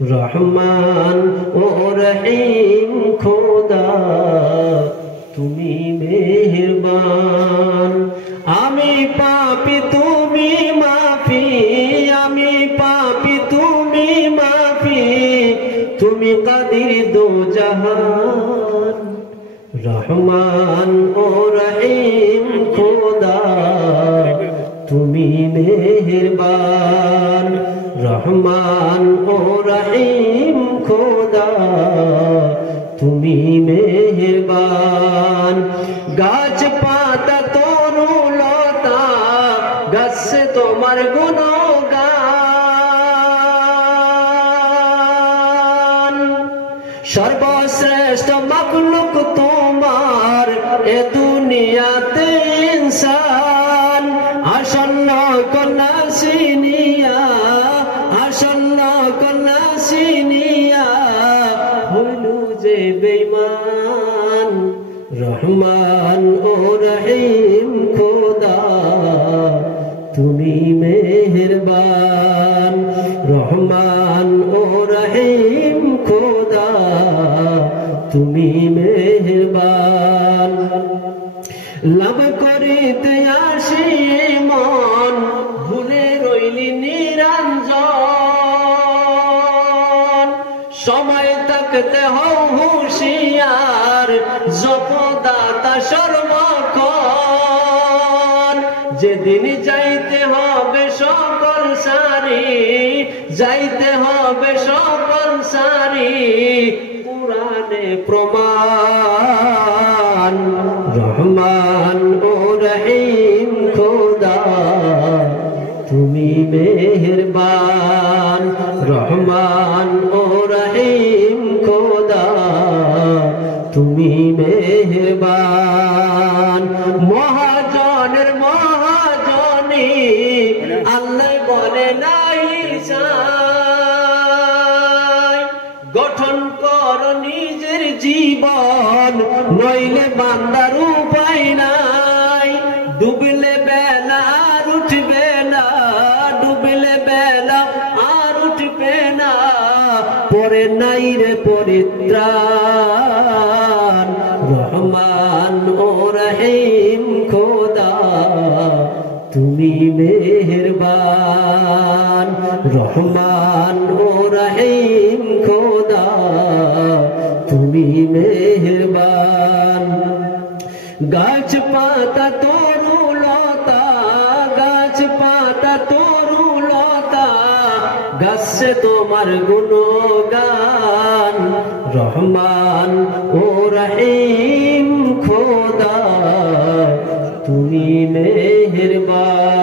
রহমান ও রহিম খোদা তুমি মেহেরবান। আমি পাপী তুমি মাফি, আমি পাপী তুমি মাফি, তুমি কাদির দো জাহান। রহমান ও রহিম খোদা তুমি মেহেরবান। রহমান ও রহিম খোদা তুমি মেহেরবান। গাছ পাতা তরু লতা গাছে তোমার গুণগান। সর্বশ্রেষ্ঠ মাখলুক তোমার এ দুনিয়াতে ইনসান। আসন্ন কন্যা সিনিয়া, আসন্ন কন্যা সিনিয়া হইলু যে বেঈমান। রহমান ও রহিম খোদা তুমি মেহেরবান। রহমান ও রহিম খোদা তুমি মেহেরবান। লাভ করিতে আসি মন ভুলে রইলি নিরঞ্জন। সময় থাকতে হও হুঁশিয়ার জপদাতা সর্বক্ষণ। যেদিন যাইতে হবে সকল সারি, যাইতে হবে সকল সারি পুরাণে প্রমাণ। রহমান ও রহিম খোদা তুমি মেহেরবান। রহমান ও রহিম খোদা তুমি মেহেরবান। মহাজনের মহাজনী আল্লাহ বলে নাই চাই। গঠন কর নিজের জীবন নইলে বান্দার উপায় নাই। ডুবলে বেলা আর উঠবে না, ডুবলে বেলা আর উঠবে না, পরে নাই রে পরিত্রাণ। রহমান ও রহিম খোদা তুমি মেহেরবান। রহমান ও রহিম খোদা তুমি মেহেরবান। গাছ পাতা তরু লতা, গাছ পাতা তরু লতা গাছে তোমার গুণগান। রহমান ও রহিম খোদা তুমি মেহেরবান।